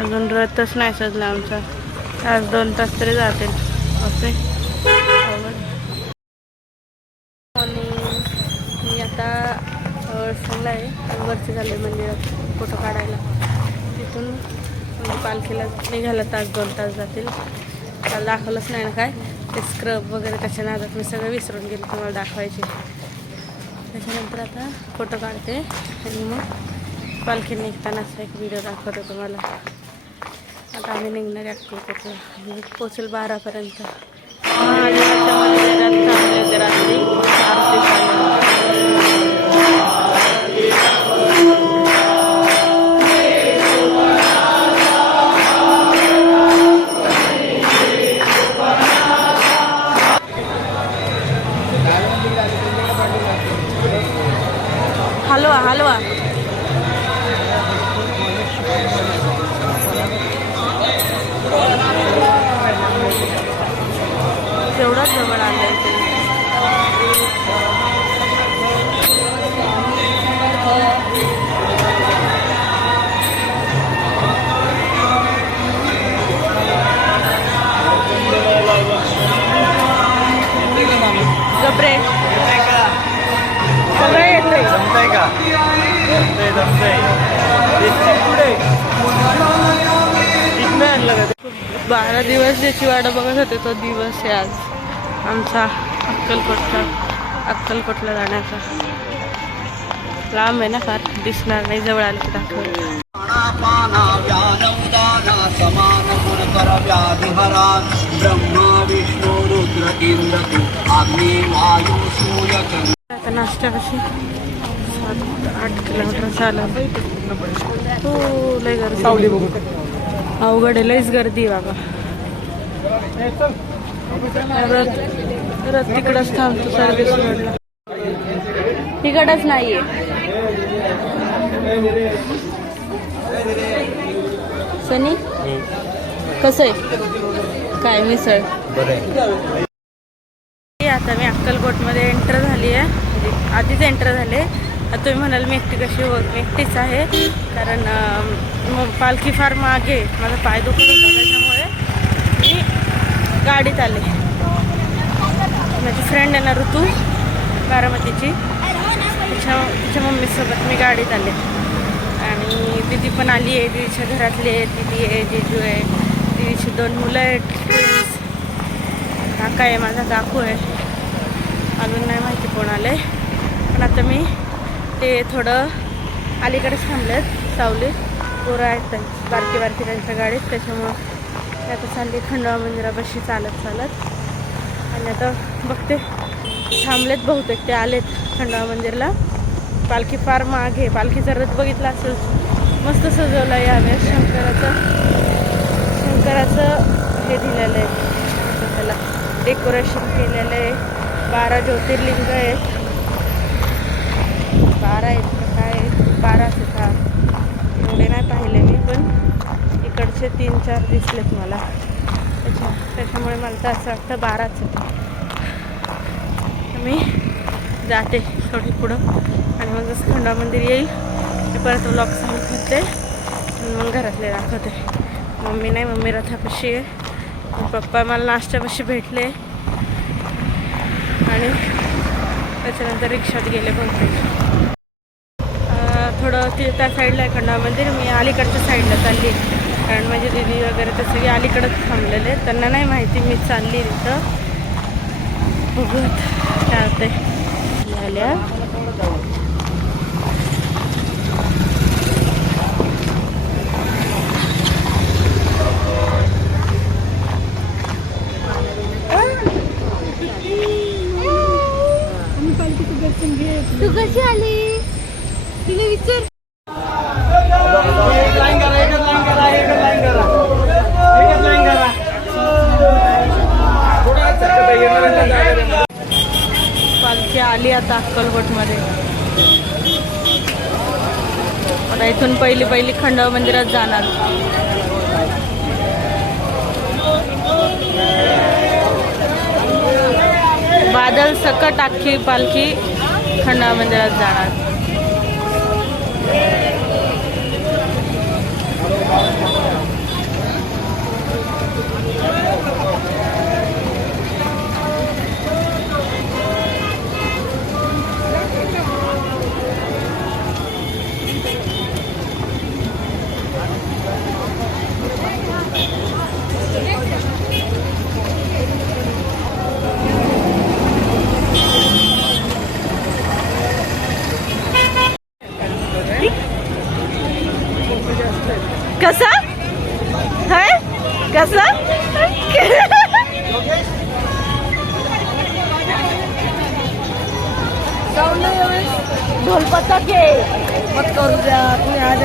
अजून रथच नाही सजला आमचा. आज 2 तास तरी जातील असे. आणि मी आता वळसंगला आहे, वरती झाले मंदिरात फोटो काढायला. तिथून म्हणजे पालखीला निघायला 1-2 तास जातील. त्याला दाखवलंच नाही ना काय ते स्क्रब वगैरे त्याच्या नादात मी सगळं विसरून गेले तुम्हाला दाखवायचे. त्याच्यानंतर आता फोटो काढते आणि मग पालखी निघतानाच एक व्हिडिओ दाखवतो तुम्हाला. आता आम्ही निघणार अक्कलकोटला. मी पोचेल 12पर्यंत. महादेवाच्या मंदिरात थांबले होते रात्री आरती झाली. हलवा हलवा तेवढाच जवळ आलंय ते. गबरे सगळं येतंय. जमतंय का? जमतंय. 12 दिवस ज्याची वाट बघत होते तो दिवस आहे आज आमचा अक्कलकोटला जाण्याचा. लांब आहे ना फार, दिसणार नाही, जवळ आलं की दाखवलं. आता नाश्ता कशी 7-8 किलोमीटर चालत. हो लय गर्दी, अवघड आहे, लयच गर्दी बाबा. रथ तिकडंच थांबतो सर्व्हिस रोडला, तिकडच नाहीये. सनी कसं आहे काय मिसळ? आता मी अक्कलकोटमध्ये एंटर झाली आहे, आधीच एंटर झाले. आता तुम्ही म्हणाल मी एकटी कशी होत, मी एकटीच आहे कारण पालखी फार मागे, माझा पाय दुखत होता त्याच्यामुळे मी गाडीत आले. माझी फ्रेंड आहे ना ऋतू बारामतीची, तिच्या मम्मीसोबत मी गाडीत आले. आणि दिदी पण आली आहे, दिदीच्या घरातली आहे, दिदी आहे, जेजू आहे, दिदीची 2 मुलं आहेत, ट्विन्स, काका आहे, माझा काकू आहे, अजून नाही माहिती कोण आलं आहे. पण आता मी ते थोडं अलीकडेच थांबलेत, सावलीत पोरं आहेत बारकी त्यांच्या गाडीत, त्याच्यामुळं ते आता चालली खंडोबा मंदिरापाशी चालत. आणि आता बघते थांबलेत बहुतेक, ते आलेत खंडोबा मंदिरला. पालखी फार मागे, पालखीचा रथ बघितला असेल, मस्त सजवलं आहे यावेळेस. शंकराचं हे दिलेलं आहे, त्याला डेकोरेशन केलेलं आहे. 12 ज्योतिर्लिंग आहेत, 12 आहेत का काय, 12च आहेत. एवढे नाही पाहिले मी, पण इकडचे 3-4 दिसलेत मला, त्याच्यामुळे मला तर असं वाटतं 12च आहेत. मी जाते थोडी पुढं आणि मग जसं खंडोबा मंदिर येईल ते परत व्लॉग चालू करते आणि मग घरातले दाखवते. मम्मी नाही, मम्मी रथापाशी आहे, पप्पा मला नाश्त्यापाशी भेटले आणि त्याच्यानंतर रिक्षात गेले बहुतेक. थोडं त्या साईडला आहे खंडोबा मंदिर, मी अलीकडच्या साईडला चालली कारण माझी दिदी वगैरे ते सगळे अलीकडंच थांबलेले, त्यांना नाही माहिती मी चालली तिथं. बघूत काय होते. झाल्या तू कशी आली तिने विचार. पालखी आली आता अक्कलकोटमध्ये. आता इथून पहिली खंडोबा मंदिरात जाणार. बादल सकट अख्खी पालखी खंडोबा मंदिरात जाणार. कसं है कसं ढोल पथके मत करू द्या तुम्ही आज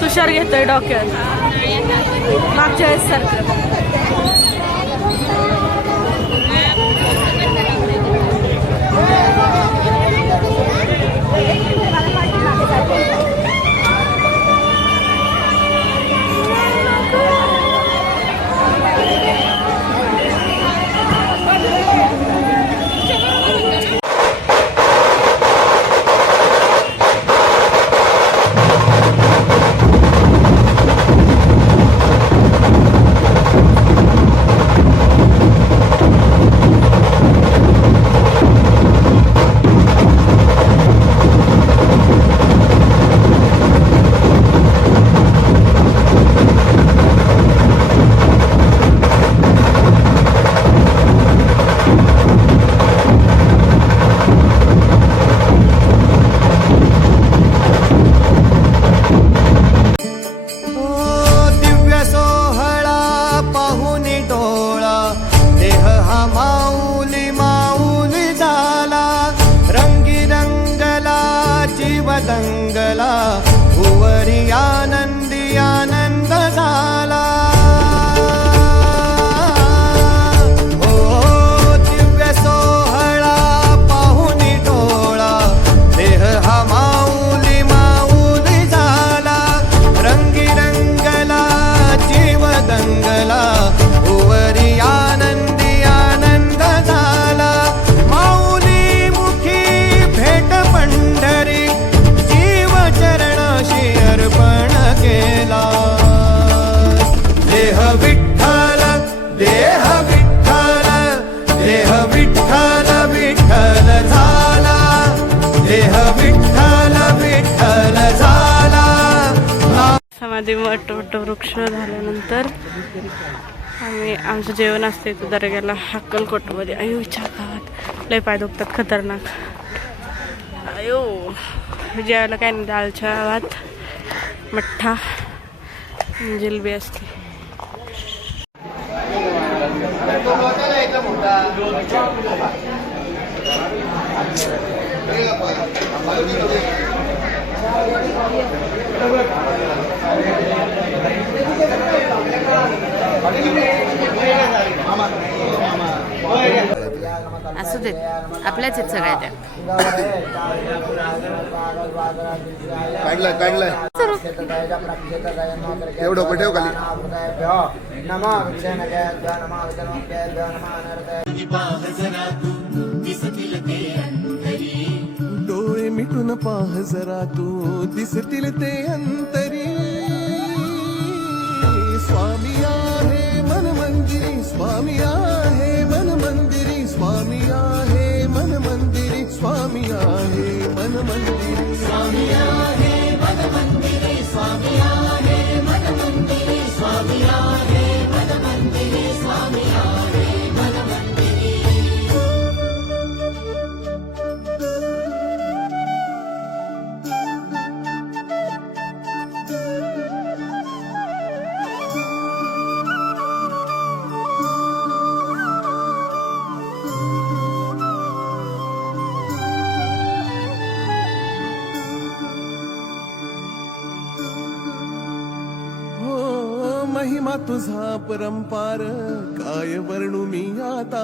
तुषार घेतोय डोक्यात मागच्या वेळेस सारखं. दंगला भुवरी आनंदी आनंद झाला. ओ दिव्य सोहळा पाहुनी डोळा देह हा माऊली माऊली झाला. रंगी रंगला जीव दंगला भुवरी आनंदी आनंद झाला. माऊली मुखी भेट पंढरी चरणाशी अर्पण केला. देह विठ्ठल देह विठ्ठल देह विठ्ठल विठ्ठल झाला. देह विठ्ठल विठ्ठल झाला. समाधी मठ वटवृक्ष झाल्यानंतर आम्ही आमचं जेवण असते इथं दर्ग्याला अक्कलकोटमध्ये. अयोच्या गावात लय पाय दुखतात खतरनाक. अयो जेवायला काय नाही, दालच्या भात मठ्ठा जिलबी असते. असू देत, आपल्याच आहेत सगळ्या त्या. काढलाय एवढं पटेव खाली. डोळे मिटून पाह जरा तू दिसतील ते अंतरी. स्वामी आहे मन मंदिरी स्वामी आहे मन मंदिरी स्वामी आहे मन मंदिरी स्वामी आहे मन मंदिरी स्वामी आहे मन मंदिरी स्वामी आहे मन मंदिरी स्वामी आहे मन मंदिरी स्वामी आहे मन मंदिरी. महिमा तुझा परंपार काय वर्णू मी आता.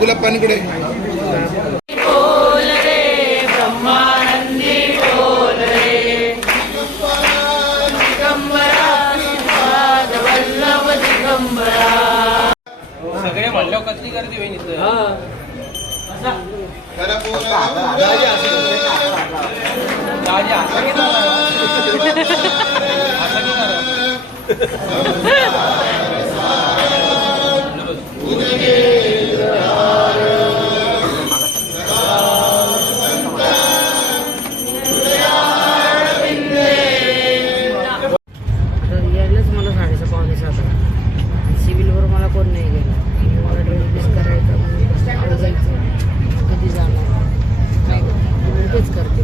गुलाब पाणी कुठे. यायलाच मला 6:30 सिव्हिलवर मला कोण नाही गेलं. मला ड्रेस करायचं आवडायचं कधी जाणार नाही तेच करते.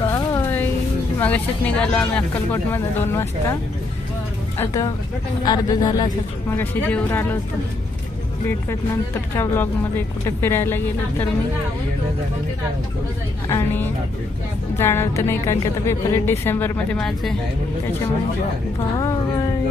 बाय. मगाशीच निघालो आम्ही अक्कलकोटमध्ये 2 वाजता. आता अर्ध झालं असं. मगाशी जेवून आलो होतो. भेटूयात नंतरच्या व्लॉगमध्ये. कुठे फिरायला गेलं तर मी आणि जाणार तर नाही कारण की आता पेपर आहे डिसेंबरमध्ये माझे. त्याच्यामुळे बाय.